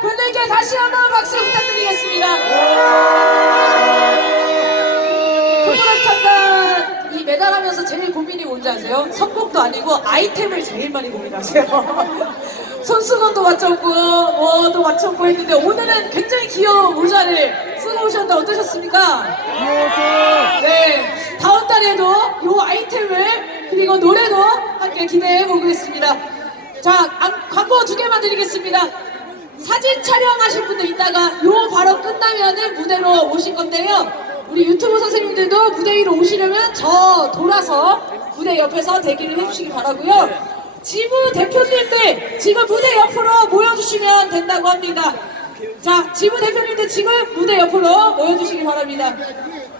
분들께 다시 한번 박수 부탁드리겠습니다. 프로그램 참관 이 메달하면서 제일 고민이 뭔지 아세요? 선곡도 아니고 아이템을 제일 많이 고민하세요. 손수건도 맞췄고 뭐도 맞췄고 했는데 오늘은 굉장히 귀여운 모자를 쓰고 오셨는데 어떠셨습니까? 네, 다음 달에도 이 아이템을 그리고 노래도 함께 기대해 보겠습니다. 자, 광고 2개만 드리겠습니다. 사진 촬영하실 분들 이따가 요 바로 끝나면은 무대로 오실 건데요. 우리 유튜브 선생님들도 무대 위로 오시려면 저 돌아서 무대 옆에서 대기를 해주시기 바라고요. 지부 대표님들 지금 무대 옆으로 모여주시면 된다고 합니다. 자, 지부 대표님들 지금 무대 옆으로 모여주시기 바랍니다.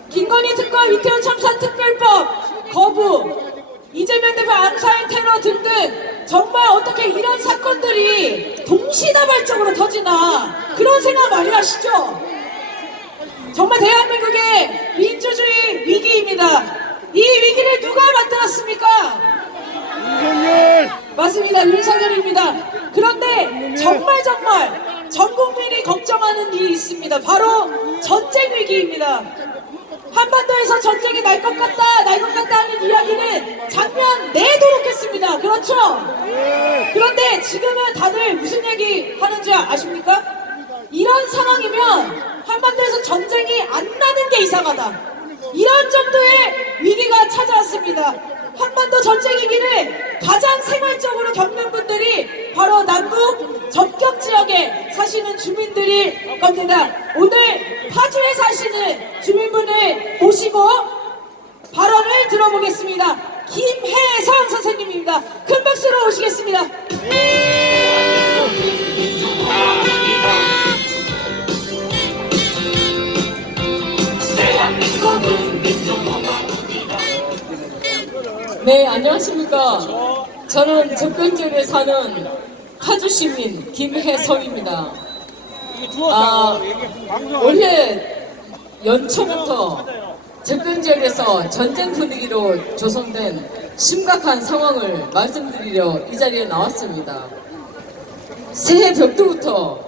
김건희 특검, 이태원 참사 특별법 거부, 이재명 대표 암살 테러 등등 정말 어떻게 이런 사건들이 동시다발적으로 터지나 그런 생각 많이 하시죠? 정말 대한민국의 민주주의 위기입니다. 이 위기를 누가 만들었습니까? 윤석열! 맞습니다. 윤석열입니다. 그런데 정말 전 국민이 걱정하는 일이 있습니다. 바로 전쟁 위기입니다. 한반도에서 전쟁이 날 것 같다 하는 이야기는 작년 내도록 했습니다. 그렇죠? 그런데 지금은 다들 무슨 얘기 하는지 아십니까? 이런 상황이면 한반도에서 전쟁이 안 나는 게 이상하다. 이런 정도의 위기가 찾아왔습니다. 한반도 전쟁 위기를 가장 생활적으로 겪는 분들이 바로 남북 접경 지역에 사시는 주민들일 겁니다. 오늘 파주에 사시는 주민분을 모시고 발언을 들어보겠습니다. 김혜성 선생님입니다. 큰 박수로 오시겠습니다. 네, 안녕하십니까. 저는 접경지역에 사는 파주시민 김혜성입니다. 올해 연초부터 접경지역에서 전쟁 분위기로 조성된 심각한 상황을 말씀드리려 이 자리에 나왔습니다. 새해 벽두부터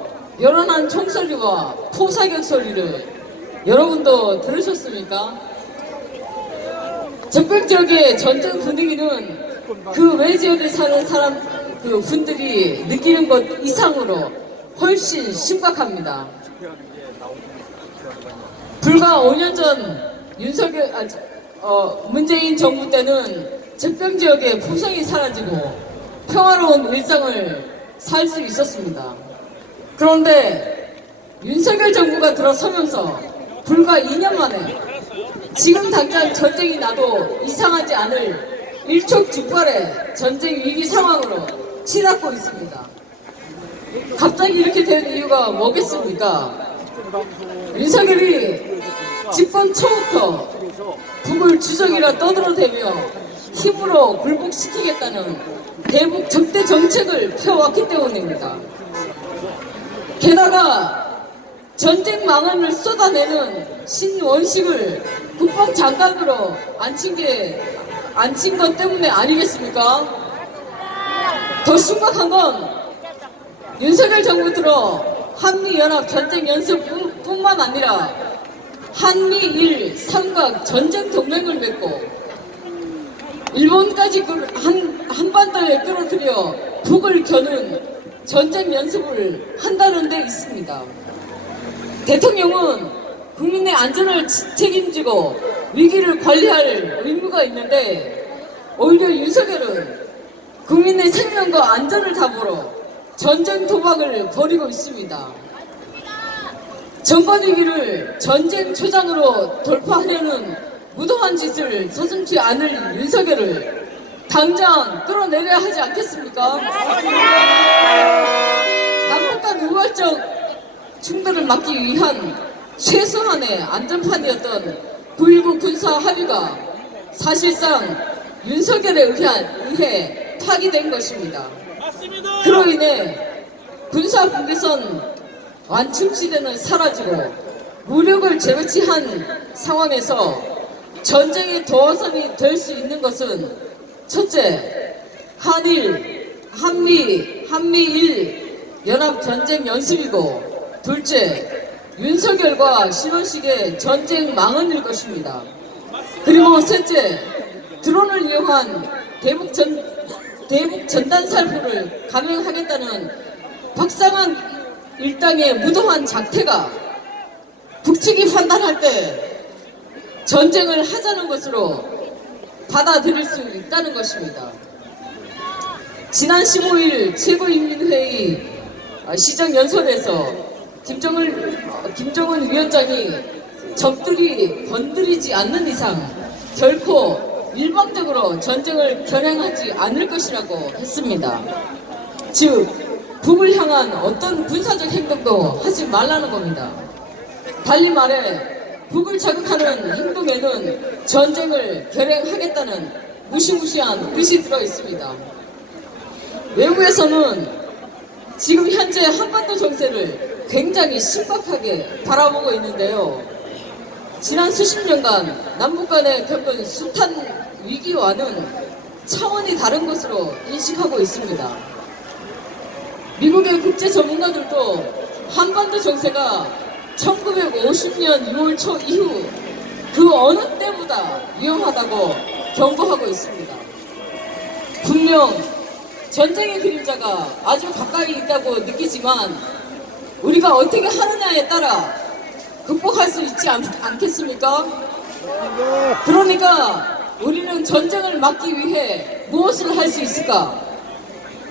요란한 총소리와 포사격 소리를 여러분도 들으셨습니까? 접경지역의 전쟁 분위기는 그 외지역에 사는 분들이 느끼는 것 이상으로 훨씬 심각합니다. 불과 5년 전 문재인 정부 때는 접경지역의 포성이 사라지고 평화로운 일상을 살 수 있었습니다. 그런데 윤석열 정부가 들어서면서 불과 2년 만에 지금 당장 전쟁이 나도 이상하지 않을 일촉즉발의 전쟁 위기 상황으로 치닫고 있습니다. 갑자기 이렇게 된 이유가 뭐겠습니까? 윤석열이 집권 초부터 북을 주적이라 떠들어대며 힘으로 굴복시키겠다는 대북 적대 정책을 펴왔기 때문입니다. 게다가 전쟁 망언을 쏟아내는 신원식을 국방장관으로 앉힌 것 때문에 아니겠습니까? 더 심각한 건 윤석열 정부 들어 한미연합 전쟁 연습뿐만 아니라 한미일 삼각 전쟁 동맹을 맺고 일본까지 한반도에 끌어들여 북을 겨눈 전쟁 연습을 한다는 데 있습니다. 대통령은 국민의 안전을 책임지고 위기를 관리할 의무가 있는데 오히려 윤석열은 국민의 생명과 안전을 담으러 전쟁 도박을 벌이고 있습니다. 정권 위기를 전쟁 초장으로 돌파하려는 무도한 짓을 서슴지 않을 윤석열을 당장 끌어내려야 하지 않겠습니까? 남북 간 우발적 충돌을 막기 위한 최소한의 안전판이었던 9.19 군사 합의가 사실상 윤석열에 의해 파기된 것입니다. 그로 인해 군사 분계선 완충지대는 사라지고 무력을 재배치한 상황에서 전쟁의 도화선이 될 수 있는 것은 첫째, 한미일 연합전쟁 연습이고, 둘째, 윤석열과 신원식의 전쟁 망언일 것입니다. 그리고 셋째, 드론을 이용한 대북 전단 살포를 감행하겠다는 박상한 일당의 무도한 작태가 북측이 판단할 때 전쟁을 하자는 것으로 받아들일 수 있다는 것입니다. 지난 15일 최고인민회의 시정연설에서 김정은 위원장이 적들이 건드리지 않는 이상 결코 일방적으로 전쟁을 결행하지 않을 것이라고 했습니다. 즉, 북을 향한 어떤 군사적 행동도 하지 말라는 겁니다. 달리 말해 북을 자극하는 행동에는 전쟁을 결행하겠다는 무시무시한 뜻이 들어 있습니다. 외국에서는 지금 현재 한반도 정세를 굉장히 심각하게 바라보고 있는데요. 지난 수십 년간 남북 간에 겪은 숱한 위기와는 차원이 다른 것으로 인식하고 있습니다. 미국의 국제 전문가들도 한반도 정세가 1950년 6월 초 이후 그 어느 때보다 위험하다고 경고하고 있습니다. 분명 전쟁의 그림자가 아주 가까이 있다고 느끼지만 우리가 어떻게 하느냐에 따라 극복할 수 있지 않겠습니까? 그러니까 우리는 전쟁을 막기 위해 무엇을 할 수 있을까?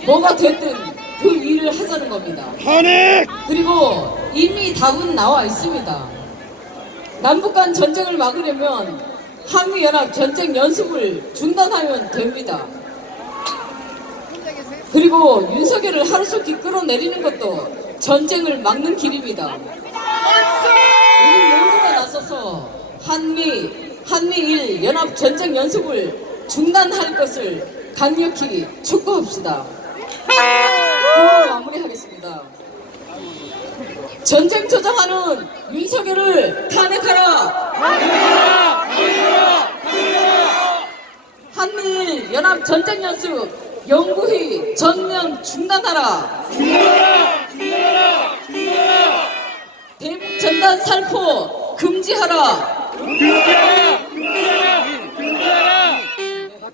뭐가 됐든 그 일을 하자는 겁니다. 그리고 이미 답은 나와 있습니다. 남북 간 전쟁을 막으려면 한미연합 전쟁 연습을 중단하면 됩니다. 그리고 윤석열을 하루속히 끌어내리는 것도 전쟁을 막는 길입니다. 우리 모두가 나서서 한미일 연합 전쟁 연습을 중단할 것을 강력히 촉구합시다. 그럼 마무리하겠습니다. 전쟁 조장하는 윤석열을 탄핵하라! 한미일 연합 전쟁 연습 영구히 전면 중단하라! 대북 전단 살포 금지하라!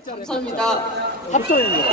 감사합니다. 합성입니다.